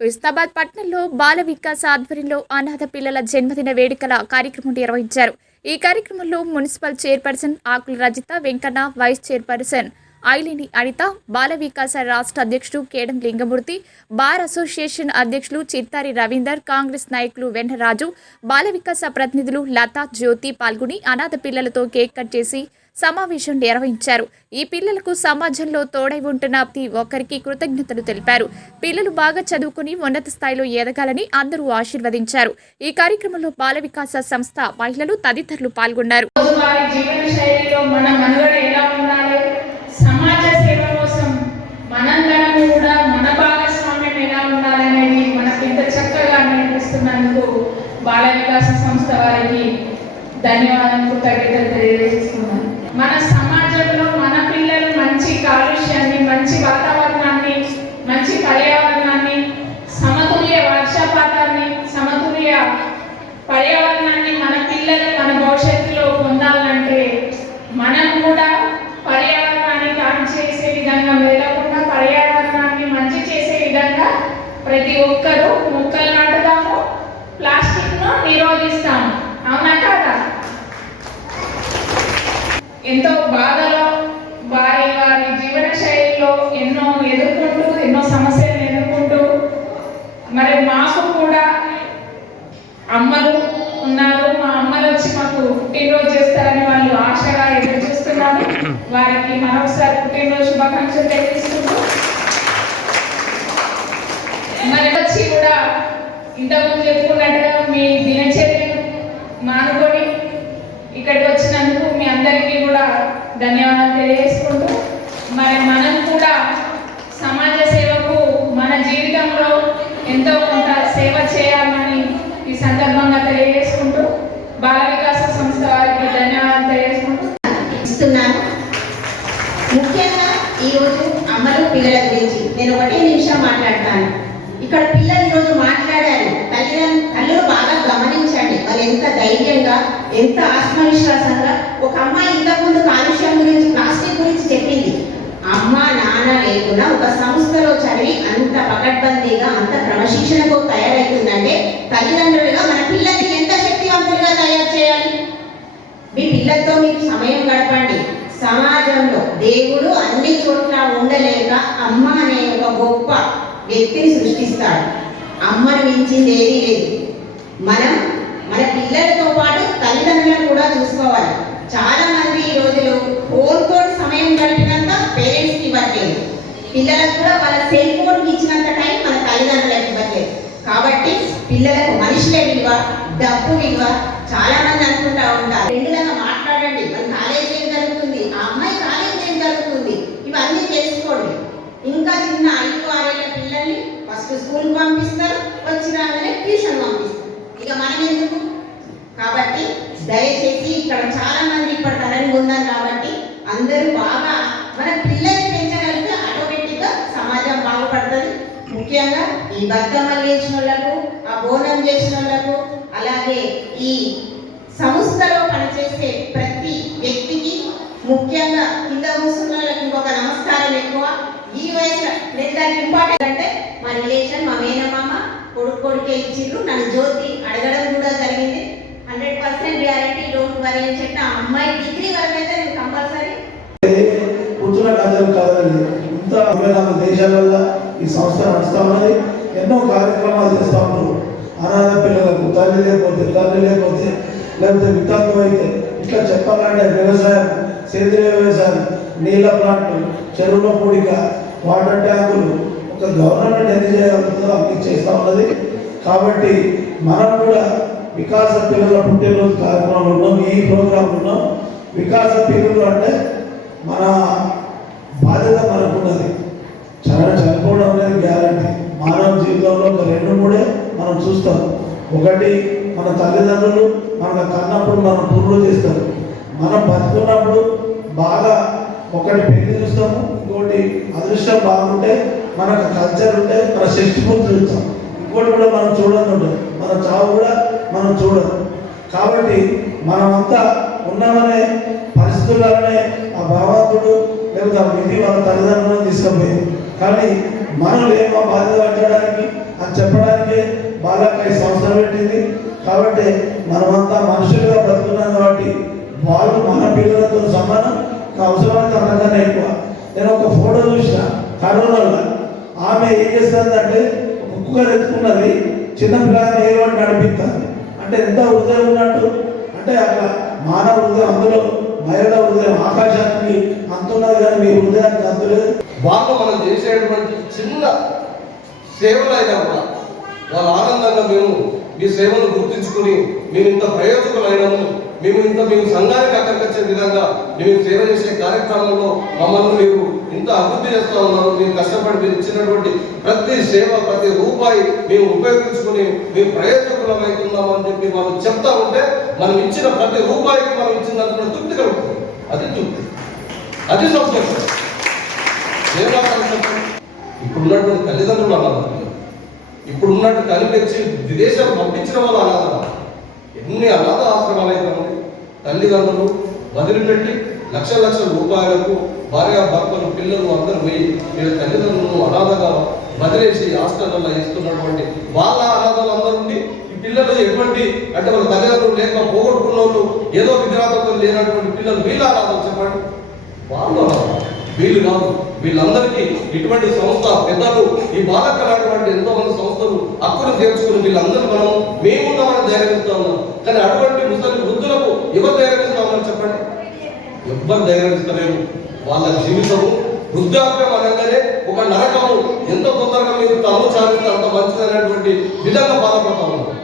హుస్నాబాద్ పట్టణంలో బాల వికాస్ ఆధ్వర్యంలో అనాథ పిల్లల జన్మదిన వేడుకల కార్యక్రమం నిర్వహించారు. ఈ కార్యక్రమంలో municipal chairperson Akula Rajitha Venkanna vice chairperson Ailini Anitha Bala Vikasa రాష్ట్ర అధ్యక్షుడు కేడం లింగమూర్తి బార్ అసోసియేషన్ అధ్యక్షులు చిత్తారి రవీందర్ కాంగ్రెస్ నాయకులు వెంటరాజు బాల వికాస ప్రతినిధులు లతా జ్యోతి పాల్గొని అనాథ పిల్లలతో కేక్ కట్ చేసి సమావేశం నిర్వహించారు. ఈ పిల్లలకు సమాజంలో తోడై ఉంటున్న ప్రతి ఒక్కరికి కృతజ్ఞతలు తెలిపారు. పిల్లలు బాగా చదువుకుని ఉన్నత స్థాయిలో ఎదగాలని అందరూ ఆశీర్వదించారు. ఈ కార్యక్రమంలో బాల వికాస సంస్థ మహిళలు తదితరులు పాల్గొన్నారు. బాల వికాస సంస్థ వారికి ధన్యవాదాలు కృతజ్ఞతలు తెలియజేస్తున్నాను. మన సమాజంలో మన పిల్లలు మంచి కాలుష్యాన్ని మంచి వాతావరణాన్ని మంచి పర్యావరణాన్ని సమతుల్య వర్షపాతాన్ని సమతుల్య పర్యావరణాన్ని మన పిల్లలు మన భవిష్యత్తులో పొందాలంటే మనం కూడా పర్యావరణాన్ని కాని చేసే విధంగా వెళ్ళకుండా పర్యావరణాన్ని మంచి చేసే విధంగా ప్రతి ఒక్కరూ మొక్కలు నాటుదాము ప్లాస్టిక్ను నిరోధిస్తాము అవునా కాదా ఎంతో బాధలో వారి వారి జీవన శైలిలో ఎన్నో ఎదుర్కొంటూ ఎన్నో సమస్యలను ఎదుర్కొంటూ మరి మాకు కూడా అమ్మలు ఉన్నారు మా అమ్మలు వచ్చి మాకు పుట్టినరోజు చేస్తారని వాళ్ళు ఆశగా ఎదురు చూస్తున్నారు వారికి మరొకసారి పుట్టినరోజు శుభాకాంక్షలు తెలియజేస్తూ మరి వచ్చి కూడా ఇంతకుముందు చెప్పుకున్నట్టుగా మీ దినచర్యను మానుకొని ఇక్కడికి వచ్చినందుకు మీ అందరికీ కూడా ధన్యవాదాలు తెలియజేసుకుంటూ మరి మనం కూడా సమాజ సేవకు మన జీవితంలో ఎంతో కొంత సేవ చేయాలని ఈ సందర్భంగా తెలియజేసుకుంటూ బాల వికాస సంస్థ వారికి ధన్యవాదాలు తెలియజేసుకుంటూ. ఇస్తున్నాను ముఖ్యంగా ఈరోజు అమ్మలు పిల్లల గురించి. నేను ఒకటే నిమిషం మాట్లాడతాను. ఇక్కడ పిల్లలు ఈరోజు మాట్లాడారు. తల్లిదండ్రులు తల్లులు బాగా గమనించండి. వాళ్ళు ఎంత ధైర్యంగా ఎంత ఆత్మవిశ్వాసంగా ఒక అమ్మాయి ఇంతకుముందు కాలుష్యం గురించి ప్లాస్టిక్ గురించి చెప్పింది. అమ్మ నాన్న లేకుండా ఒక సంస్థలో చదివి అంత పకడ్బందీగా అంత క్రమశిక్షణకు తయారవుతుందంటే తల్లిదండ్రులుగా మన పిల్లల్ని ఎంత శక్తివంతులుగా తయారు చేయాలి? మీ పిల్లలతో మీరు సమయం గడపండి. సమాజంలో దేవుడు అన్ని చోట్ల ఉండలేక అమ్మ అనే ఒక గొప్ప వ్యక్తిని సృష్టిస్తాడు. అమ్మను మించింది ఏదీ లేదు. మనం మన పిల్లలతో పాటు తల్లిదండ్రులను కూడా చూసుకోవాలి. చాలా మంది ఈ రోజులు ఫోన్తో సమయం గడిపినంత పేరెంట్స్కి ఇవ్వట్లేదు. పిల్లలకు కూడా వాళ్ళ సెల్ ఫోన్కి ఇచ్చినంత టైం మన తల్లిదండ్రులకు ఇవ్వట్లేదు. కాబట్టి పిల్లలకు మనుషుల విలువ డబ్బు విలువ చాలా మంది అనుకుంటా ఉంటారు. రెండుగా మాట్లాడండి మన కాలేజ్ ఏం జరుగుతుంది ఆ అమ్మాయి కాలేజ్ ఏం జరుగుతుంది ఇవన్నీ తెలుసుకోండి ఇంకా ఐదు ఆరేళ్ళ పిల్లల్ని ఫస్ట్ స్కూల్కి పంపిస్తారు వచ్చిన రాగానే ట్యూషన్ పంపిస్తారు. ఇక మనం ఎందుకు కాబట్టి దయచేసి ఇక్కడ చాలా మంది ఇప్పుడు తరంగా ఉన్నారు కాబట్టి అందరూ బాగా మన పిల్లల్ని పెంచగలిగితే ఆటోమేటిక్గా సమాజం బాగుపడుతుంది. ముఖ్యంగా ఈ బతుకమ్మలు చేసిన వాళ్ళకు ఆ బోనం చేసిన వాళ్ళకు అలాగే ఈ సంస్థలో పనిచేసే ప్రతి వ్యక్తికి ముఖ్యంగా కింద కూర్చున్న వాళ్ళకి ఇంకొక నమస్కారం ఎక్కువ ఈ వయసులో నేను దానికి ఇంపార్టెంట్ అంటే మా రిలేషన్ మా మేనమామ కొడుకు కొడుకే ఇచ్చిర్రు. నన్ను జ్యోతి అడగడం కూడా జరిగింది. Hundred percent guarantee don't worry అని చెప్పి ఆ అమ్మాయి డిగ్రీ వరకు అయితే నేను కంపల్సరీ కూర్చున్న కాదు కాదండి. ఇంత అరవై నాలుగు దేశాలలో ఈ సంస్థ నడుస్తూ ఉన్నది. ఎన్నో కార్యక్రమాలు చేస్తూ ఉన్నారు. అనాథ పిల్లలకు తల్లి లేకపోతే తల్లి లేకపోతే లేకపోతే వితంతువు అయితే ఇట్లా చెప్పాలంటే వ్యవసాయం సేంద్రియ వ్యవసాయం నీళ్ళ ప్లాంట్లు చెరువుల పూడిక వాటర్ ట్యాంకులు ఒక గవర్నమెంట్ ఎంత చేయగలుగుతుందో అన్ని చేస్తూ ఉన్నది. కాబట్టి మనం కూడా వికాస పిల్లల పుట్టినరోజు కార్యక్రమంలో ఉన్నాం ఈ ప్రోగ్రాం ఉన్నాం. వికాస పిల్లలు అంటే మన బాధ్యత మనకున్నది. చాలా చనిపోవడం అనేది గ్యారంటీ. మానవ జీవితంలో ఒక రెండు మూడే మనం చూస్తాం. ఒకటి మన తల్లిదండ్రులు మన కన్నప్పుడు మన పూర్వులు చేస్తారు. మనం బతుకున్నప్పుడు బాగా ఒకటి పెళ్ళి చూస్తాము ఇంకోటి అదృష్టం బాగుంటే మనకు కల్చర్ ఉంటే మన శక్తి పూర్తి చూస్తాం ఇంకోటి కూడా మనం చూడని ఉంటుంది మన చావు కూడా మనం చూడదు. కాబట్టి మనమంతా ఉన్నామనే పరిస్థితులనే ఆ భగవంతుడు లేకపోతే ఆ విధి మన తల్లిదండ్రులను తీసుకుపోయింది. కానీ మనం ఏమో బాధ్యత పెట్టడానికి అని చెప్పడానికి బాలక సంస్థ పెట్టింది. కాబట్టి మనమంతా మనుషులుగా బతుకున్నాం కాబట్టి వాళ్ళు మన పిల్లలతో సమానం. అవసరం కన్నా ఎక్కువ. నేను ఒక ఫోటో చూసిన కరోనాలో. ఆమె ఏం చేస్తుందంటే ఒక ఎత్తుకున్నది చిన్న పిల్లగాని ఏ నడిపిస్తుంది? అంటే ఎంత హృదయం ఉన్నట్టు? అంటే అక్కడ మానవ హృదయం అందులో మహిళ హృదయం ఆకాశానికి అంతున్నది కానీ మీ హృదయానికి అందులేదు వాళ్ళు మనం చేసేటువంటి చిన్న సేవలైనా కూడా వాళ్ళ ఆనందంగా మేము మీ సేవలు గుర్తించుకుని మేము ఇంత ప్రయోజకులైనాము. మేము ఇంత మేము సంఘానికి అక్కడికొచ్చే విధంగా మేము సేవ చేసే కార్యక్రమంలో మమ్మల్ని మీరు ఇంత అభివృద్ధి చేస్తూ ఉన్నారు మీరు కష్టపడి మీరు ఇచ్చినటువంటి ప్రతి సేవ ప్రతి రూపాయి మేము ఉపయోగించుకుని మేము ప్రయోజకులమవుతున్నాం అని చెప్పి వాళ్ళు చెప్తా ఉంటే మనం ఇచ్చిన ప్రతి రూపాయికి మనం ఇచ్చిన తృప్తి కలుగుతుంది అది తృప్తి. అది సంతోషం. సేవా ఇప్పుడున్నటువంటి తల్లిదండ్రులు అనాథ ఇప్పుడున్నట్టు కనిపించి విదేశాలు పంపించడం వల్ల అనాథ ఎన్ని అనాథ ఆశ్రమాలు అయితే ఉన్నాయి తల్లిదండ్రులు వదిలిపెట్టి లక్షల లక్షల రూపాయలకు భార్య భర్తలు పిల్లలు అందరూ పోయి వీళ్ళ తల్లిదండ్రులను అనాథగా వదిలేసి హాస్టల్లో ఇస్తున్నటువంటి వాళ్ళ అనాథలు అందరూ ఉండి ఈ పిల్లలు ఎటువంటి అంటే వాళ్ళ తల్లిదండ్రులు లేక పోగొట్టుకున్న వాళ్ళు ఏదో విగ్రహాలతో లేనటువంటి పిల్లలు వీళ్ళ అనాథలు చెప్పండి వాళ్ళు అనాథలు. వీళ్ళు కాదు. వీళ్ళందరికీ ఇటువంటి సంస్థ పెద్దలు ఈ బాలక లాంటి ఎంతో మంది సంస్థలు హక్కును చేర్చుకుని వీళ్ళందరూ మనం మేమున్నామని ధైర్యం ఇస్తా ఉన్నాం. కానీ అటువంటి ముసలి వృద్ధులకు ఎవరు ధైర్యమిస్తామని చెప్పండి? ఎవ్వరు ధైర్యం వాళ్ళ జీవితము వృద్ధాప్యం అనగానే ఒక నరకము. ఎంత తొందరగా మీరు తను చాలిస్తే అంత మంచిదనేటువంటి విధంగా బాధపడతా ఉన్నారు